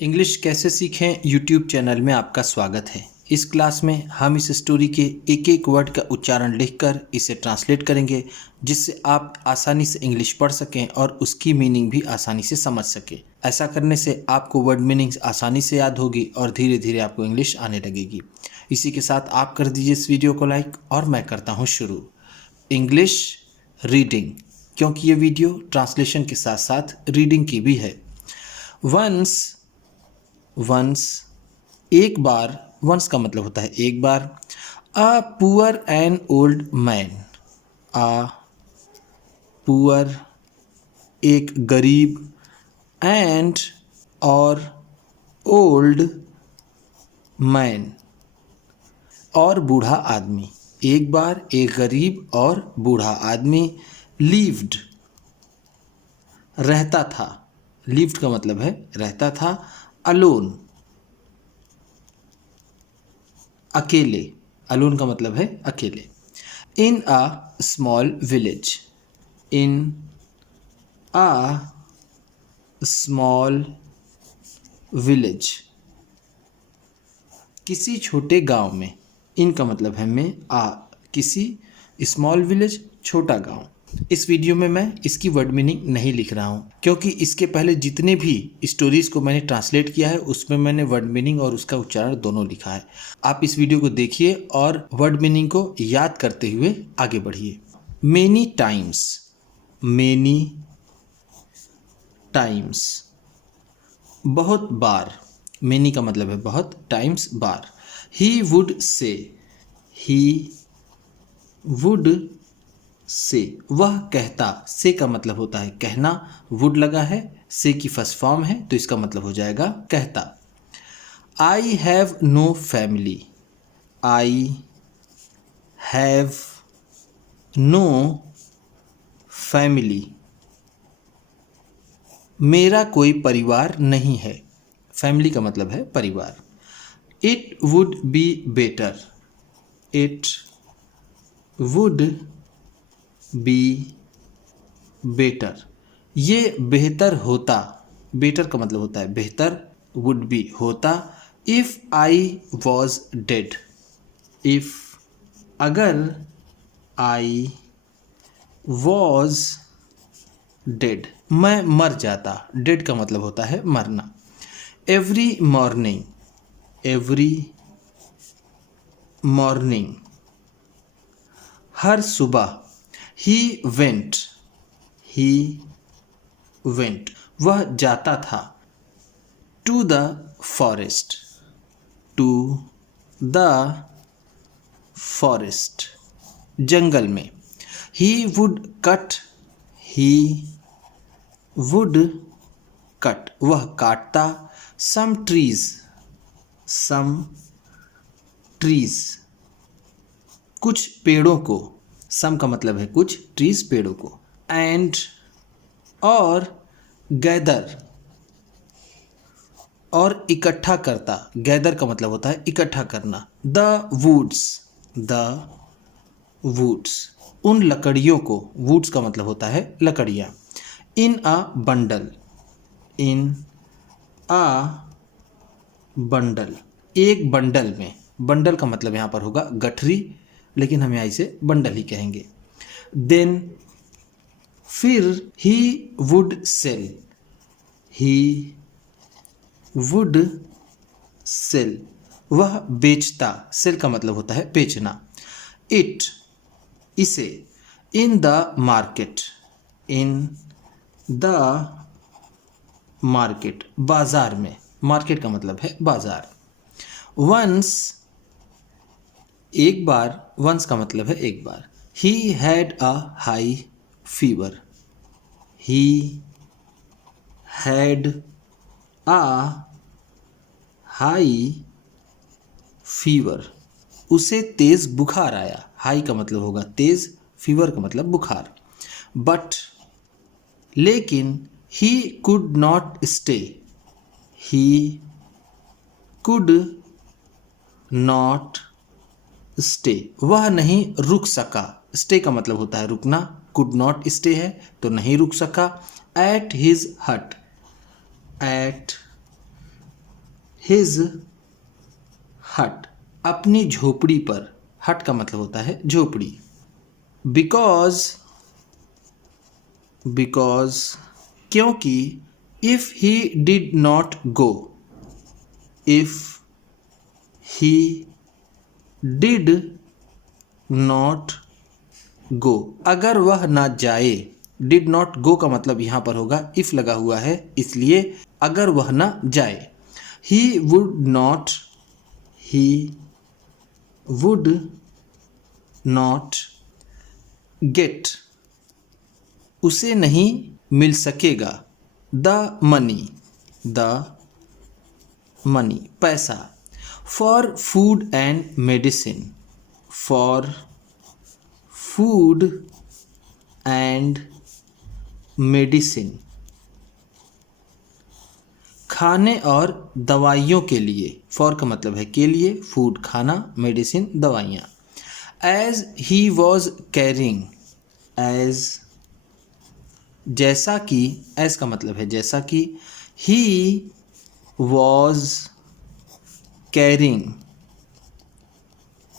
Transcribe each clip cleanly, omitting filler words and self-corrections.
English कैसे सीखें YouTube channel में आपका स्वागत है। इस क्लास में हम इस स्टोरी के एक एक वर्ड का उच्चारण लिखकर इसे ट्रांसलेट करेंगे, जिससे आप आसानी से इंग्लिश पढ़ सकें और उसकी मीनिंग भी आसानी से समझ सकें। ऐसा करने से आपको वर्ड मीनिंग्स आसानी से याद होगी और धीरे धीरे आपको इंग्लिश आने लगेगी। इसी के साथ आप कर दीजिए इस वीडियो को लाइक और मैं करता हूँ शुरू। इंग्लिश रीडिंग, क्योंकि ये वीडियो ट्रांसलेशन के साथ साथ रीडिंग की भी है। वंस एक बार, वंस का मतलब होता है एक बार। A poor and old man, a poor एक गरीब, एंड और ओल्ड मैन और बूढ़ा आदमी। एक बार एक गरीब और बूढ़ा आदमी लिव्ड रहता था, लिव्ड का मतलब है रहता था, अलोन अकेले, अलोन का मतलब है अकेले। In a small village, in a small village किसी छोटे गांव में। इन का मतलब है में, आ किसी, स्मॉल विलेज छोटा गांव। इस वीडियो में मैं इसकी वर्ड मीनिंग नहीं लिख रहा हूँ, क्योंकि इसके पहले जितने भी स्टोरीज को मैंने ट्रांसलेट किया है उसमें मैंने वर्ड मीनिंग और उसका उच्चारण दोनों लिखा है। आप इस वीडियो को देखिए और वर्ड मीनिंग को याद करते हुए आगे बढ़िए। मेनी टाइम्स, मेनी टाइम्स बहुत बार, मेनी का मतलब है बहुत, times bar. He would say, he would say वह कहता, से का मतलब होता है कहना, वुड लगा है, से की फर्स्ट फॉर्म है तो इसका मतलब हो जाएगा कहता। I have no family, I have no family मेरा कोई परिवार नहीं है। फैमिली का मतलब है परिवार। It would be better, it would be better ये बेहतर होता, बेटर का मतलब होता है बेहतर, वुड बी होता। If I was dead, if अगर आई वॉज डेड मैं मर जाता, डेड का मतलब होता है मरना। एवरी मॉर्निंग, एवरी मॉर्निंग हर सुबह। ही वेंट, ही वेंट वह जाता था। To the forest, to the forest जंगल में। He would cut, he would cut वह काटता। सम ट्रीज, सम ट्रीज कुछ पेड़ों को, सम का मतलब है कुछ, ट्रीज पेड़ों को। एंड और गैदर और इकट्ठा करता, गैदर का मतलब होता है इकट्ठा करना। द वुड्स, द वुड्स उन लकड़ियों को, वुड्स का मतलब होता है लकड़ियाँ। In a bundle, in a bundle एक बंडल में, बंडल का मतलब यहाँ पर होगा गठरी, लेकिन हम यहाँ इसे बंडल ही कहेंगे। देन फिर he would sell, he would sell वह बेचता, सेल का मतलब होता है बेचना। इट इसे। In the market, in the market बाजार में, मार्केट का मतलब है बाजार। वंस एक बार, वंस का मतलब है एक बार। He had a high fever, he had a high fever उसे तेज बुखार आया। हाई का मतलब होगा तेज, फीवर का मतलब बुखार। बट लेकिन he could not stay, he could not stay वह नहीं रुक सका। स्टे का मतलब होता है रुकना, कुड नॉट स्टे है तो नहीं रुक सका। एट हिज हट, एट हिज हट, अपनी झोपड़ी पर। हट का मतलब होता है झोपड़ी। बिकॉज क्योंकि, if he did not go, if he did not go, अगर वह ना जाए। डिड नॉट गो का मतलब यहाँ पर होगा इफ लगा हुआ है, इसलिए अगर वह ना जाए। ही वुड नॉट गेट, उसे नहीं मिल सकेगा। द मनी, पैसा। For food and medicine, for food and medicine, खाने और दवाइयों के लिए। फॉर का मतलब है के लिए, फूड खाना, मेडिसिन दवाइयाँ। As he was carrying, as जैसा कि, एज का मतलब है जैसा कि, ही वॉज कैरिंग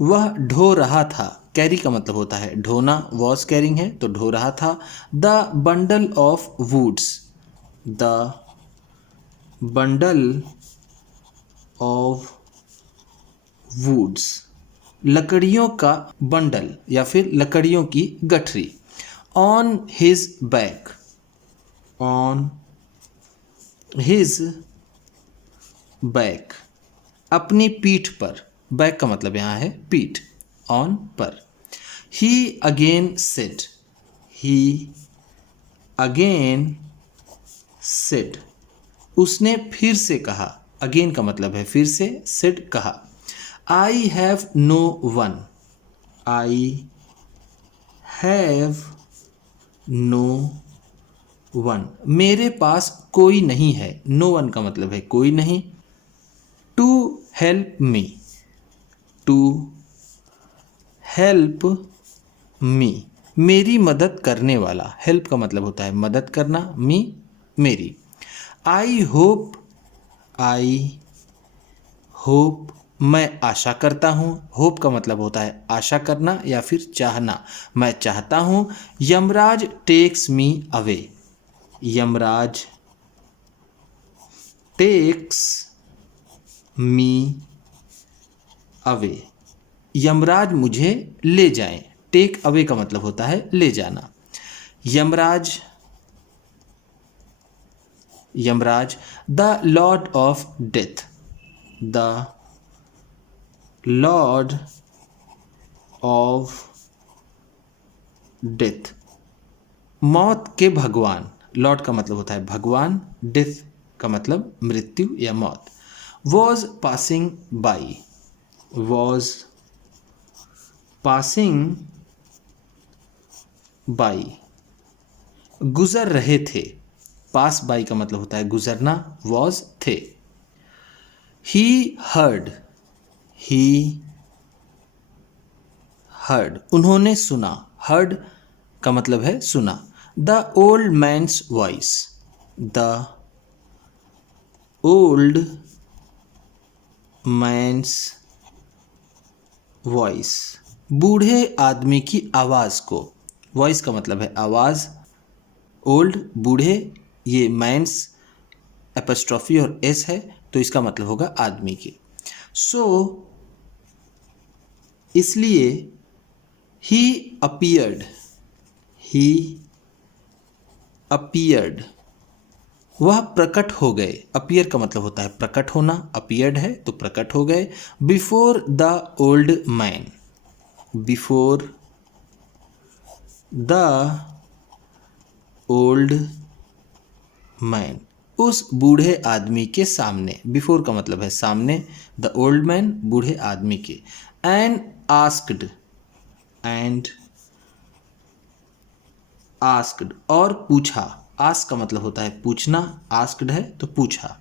वह ढो रहा था। कैरी का मतलब होता है ढोना, वॉज कैरिंग है तो ढो रहा था। The bundle of woods, the bundle of woods, लकड़ियों का बंडल या फिर लकड़ियों की गठरी। On his back, on his back, अपनी पीठ पर। बैक का मतलब यहाँ है पीठ, ऑन पर। ही अगेन सेड, ही अगेन सेड, उसने फिर से कहा। अगेन का मतलब है फिर से, सेड कहा। I have no one, I have no one, मेरे पास कोई नहीं है। नो वन का मतलब है कोई नहीं। To help me, to help me, मेरी मदद करने वाला। हेल्प का मतलब होता है मदद करना, मी मेरी। आई होप, मैं आशा करता हूँ। होप का मतलब होता है आशा करना या फिर चाहना, मैं चाहता हूँ। Yamraj takes me away, Yamraj takes me away, Yamraj मुझे ले जाएं। टेक अवे का मतलब होता है ले जाना। Yamraj the Lord of death, the Lord of death, मौत के भगवान। लॉर्ड का मतलब होता है भगवान, डेथ का मतलब मृत्यु या मौत। Was passing by, was passing by, गुजर रहे थे। पास बाई का मतलब होता है गुजरना, वॉज थे। ही हर्ड, उन्होंने सुना। हर्ड का मतलब है सुना। The old man's voice, the old man's voice, बूढ़े आदमी की आवाज़ को। वॉइस का मतलब है आवाज़, ओल्ड बूढ़े, ये मैन्स एपोस्ट्रोफी और एस है तो इसका मतलब होगा आदमी की। सो इसलिए ही अपीयर्ड, वह प्रकट हो गए। अपीयर का मतलब होता है प्रकट होना, अपीयर्ड है तो प्रकट हो गए। Before the old man, before the old man, उस बूढ़े आदमी के सामने। बिफोर का मतलब है सामने, द ओल्ड मैन बूढ़े आदमी के। एंड आस्क्ड और पूछा। आस्क का मतलब होता है पूछना, आस्क्ड है तो पूछा।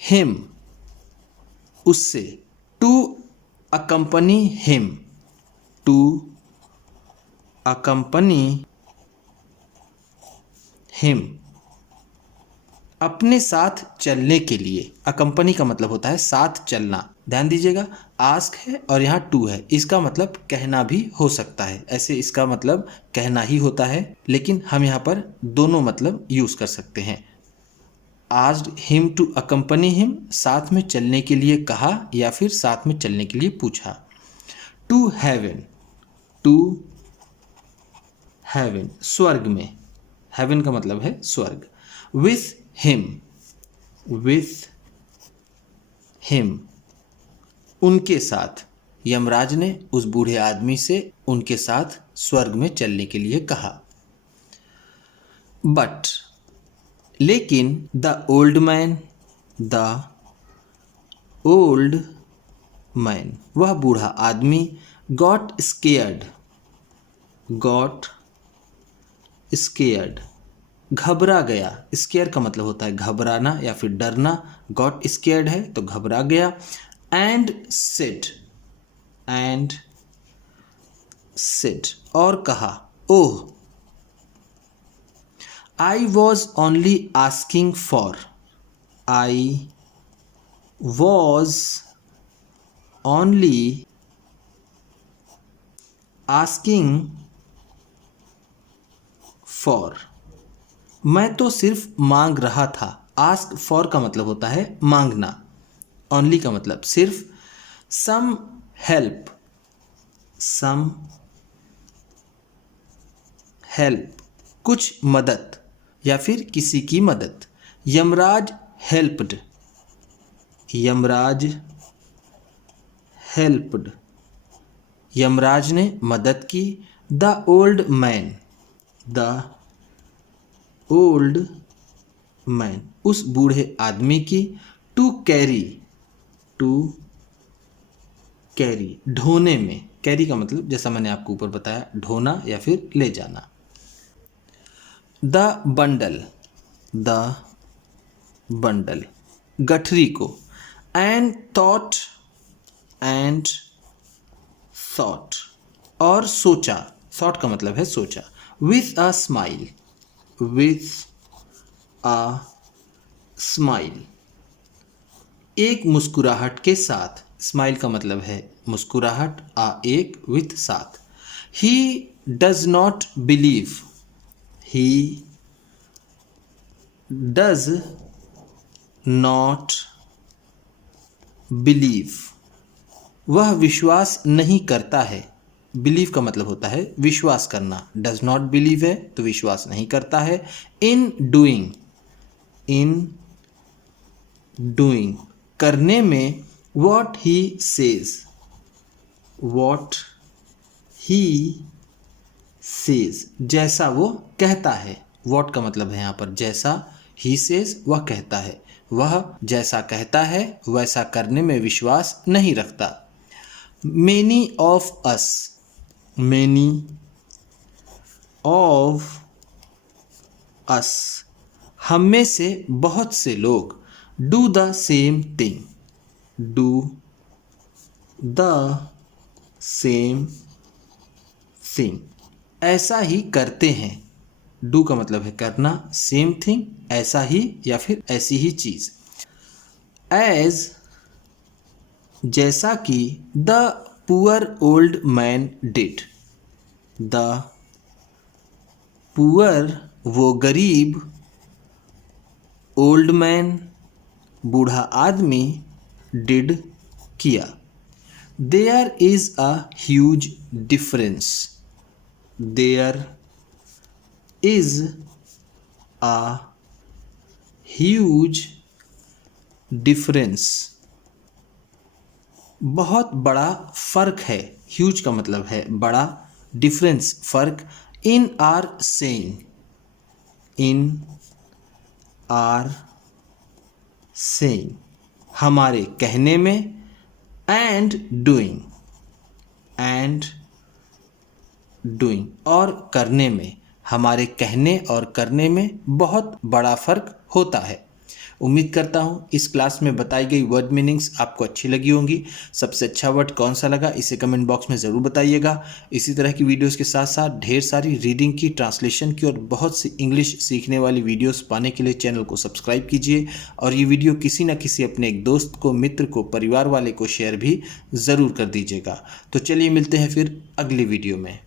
हिम उससे, to accompany him, to accompany him, अपने साथ चलने के लिए, अकम्पनी का मतलब होता है साथ चलना। ध्यान दीजिएगा, आस्क है और यहाँ टू है, इसका मतलब कहना भी हो सकता है। ऐसे इसका मतलब कहना ही होता है, लेकिन हम यहाँ पर दोनों मतलब यूज कर सकते हैं। Asked him to accompany him, साथ में चलने के लिए कहा या फिर साथ में चलने के लिए पूछा। टू हेवन, टू हेवन, स्वर्ग में। हेवन का मतलब है स्वर्ग। विथ हिम, विथ हिम, उनके साथ। यमराज ने उस बूढ़े आदमी से उनके साथ स्वर्ग में चलने के लिए कहा। बट, लेकिन, the old man, the old man, वह बूढ़ा आदमी, गॉट स्केयर्ड, गॉट स्केयर्ड, घबरा गया। स्केयर का मतलब होता है घबराना या फिर डरना। गॉट स्केयर्ड है तो घबरा गया। एंड सेड, एंड सेड, और कहा, oh, I was only asking for, I was only asking for, मैं तो सिर्फ मांग रहा था। आस्क फॉर का मतलब होता है मांगना, ओनली का मतलब सिर्फ। सम हेल्प, सम हेल्प, कुछ मदद या फिर किसी की मदद। यमराज हेल्प्ड, यमराज हेल्प्ड, यमराज ने मदद की। The old man, the old man, उस बूढ़े आदमी की। टू कैरी, टू कैरी, ढोने में। कैरी का मतलब जैसा मैंने आपको ऊपर बताया, ढोना या फिर ले जाना। द बंडल, द बंडल, गठरी को। एंड थॉट, एंड थॉट, और सोचा। थॉट का मतलब है सोचा। With a smile, with a smile, एक मुस्कुराहट के साथ। स्माइल का मतलब है मुस्कुराहट, एक, विथ साथ। He does not believe, he does not believe, वह विश्वास नहीं करता है। बिलीव का मतलब होता है विश्वास करना। डज नॉट बिलीव है तो विश्वास नहीं करता है। इन डूइंग, इन डूइंग, करने में। What he says, what he says, जैसा वो कहता है। वॉट का मतलब है यहाँ पर जैसा, ही सेज वह कहता है। वह जैसा कहता है वैसा करने में विश्वास नहीं रखता। Many of us, many of us, हम में से बहुत से लोग। Do the same thing, do the same thing, ऐसा ही करते हैं। डू का मतलब है करना, सेम थिंग ऐसा ही या फिर ऐसी ही चीज। एज, जैसा कि। The poor old man did, the poor, वो गरीब। ओल्ड मैन, बूढ़ा आदमी। डिड, किया। There is a huge difference, there is a huge difference, बहुत बड़ा फर्क है। ह्यूज का मतलब है बड़ा, डिफरेंस फर्क। इन are saying, in are saying, हमारे कहने में। एंड डूइंग, एंड डूइंग, और करने में। हमारे कहने और करने में बहुत बड़ा फर्क होता है। उम्मीद करता हूँ इस क्लास में बताई गई वर्ड मीनिंग्स आपको अच्छी लगी होंगी। सबसे अच्छा वर्ड कौन सा लगा इसे कमेंट बॉक्स में ज़रूर बताइएगा। इसी तरह की वीडियोस के साथ साथ ढेर सारी रीडिंग की, ट्रांसलेशन की और बहुत सी इंग्लिश सीखने वाली वीडियोस पाने के लिए चैनल को सब्सक्राइब कीजिए और ये वीडियो किसी न किसी अपने एक दोस्त को, मित्र को, परिवार वाले को शेयर भी ज़रूर कर दीजिएगा। तो चलिए मिलते हैं फिर अगली वीडियो में।